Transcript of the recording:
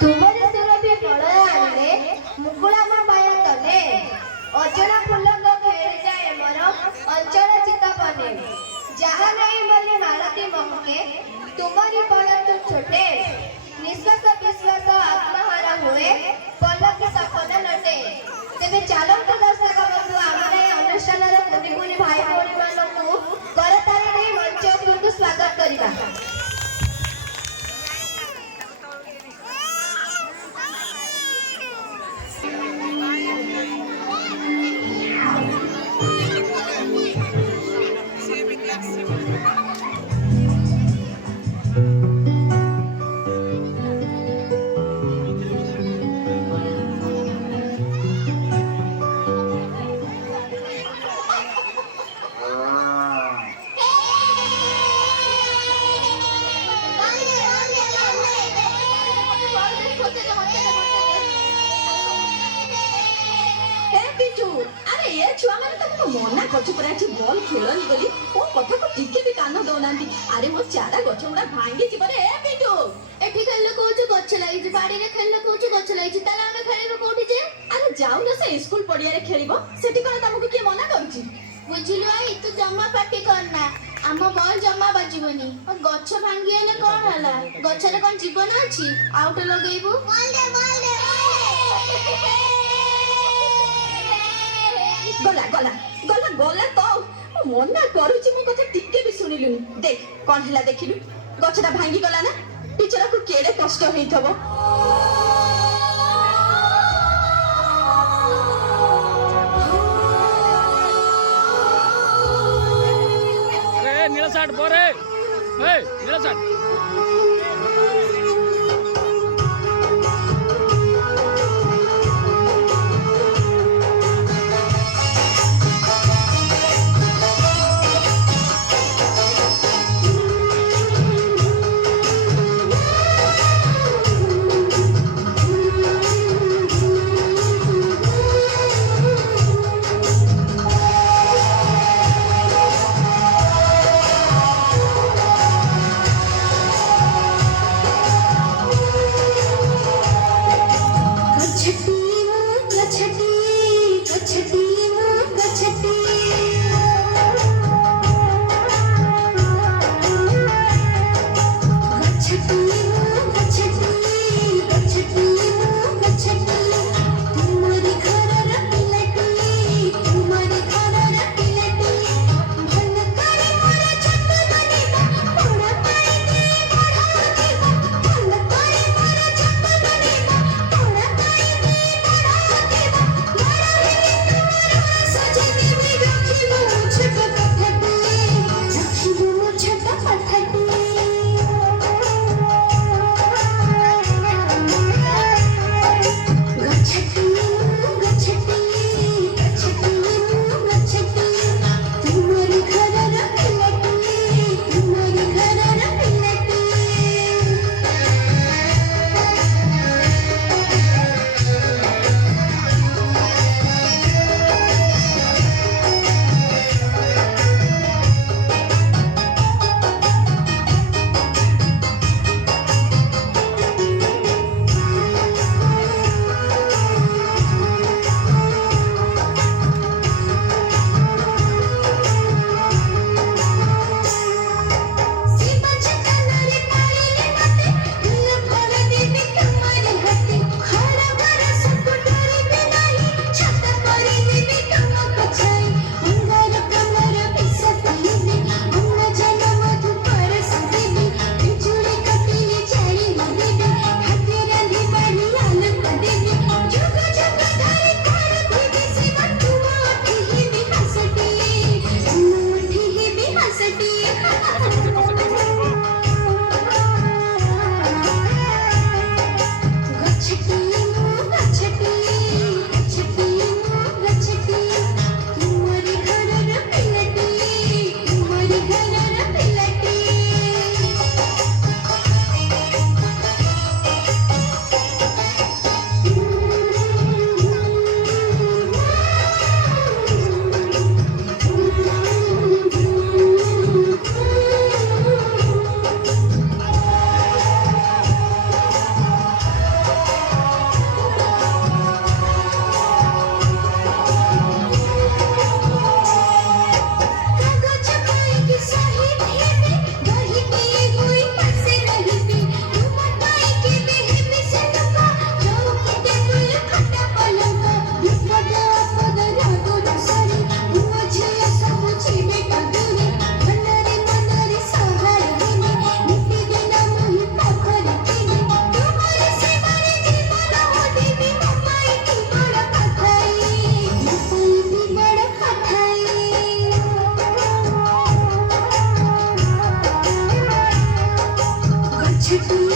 ତୁମରି ସୁରଭି ପ୍ରଳୟରେ ମୁକୁଳାମ ପାୟ ତଲେ ଅଜଣା ଫୁଲକ ଖେଳିଯାଏ ମୋର ଅଞ୍ଚଳ ଚିତ୍ତପନେ ଯାହା ନାହିଁ ବୋଲି ମାଳତୀ ମହକେ ତୁମରି ପଳନ୍ତୁ ଛୋଟେ ନିଶ୍ୱାସ ବିଶ୍ୱାସ ଆତ୍ମହରା ହୁଏ ପଲକି ସପନ ଲଟେ। ତେବେ ଚାଲନ୍ତୁ ଦର୍ଶକ ବନ୍ଧୁ ଆମର ଏହି ଅନୁଷ୍ଠାନର କୁନି କୁନି ଭାଇ ଭଉଣୀମାନଙ୍କୁ କରତାଳି ଦେଇ ମଞ୍ଚ ଉପରକୁ ସ୍ୱାଗତ କରିବା। मना गछ पर आज बॉल खेलनी बोली ओ कथा को टिके भी कान दौनांती। अरे मो चारा गछ गुड़ा भांगी जीवन ए पिटू एठी खेल कोछ गछ लागि जे बाड़ी रे खेल कोछ गछ लागि जे ताला हम खेलिबो कोठी जे। अरे जाऊ न से स्कूल पड़िया रे खेलिबो सेठी कोन तमको के मना करछि। बुझिलु आई तू जम्मा पार्टी करना आम बॉल जम्मा बाजिबनी और गछ भांगी हेले कोन हला गछ रे कोन जीवन अछि आउट लगेबो बॉल दे गला गला गला गला तो मना करूची मो कथा टिके भी सुनिलु देख कोन हला देखिलु गछटा भांगी गला ना टीचर को केड़े कष्ट होइथबो। ए नीला शर्ट बोरे ए नीला शर्ट छुटू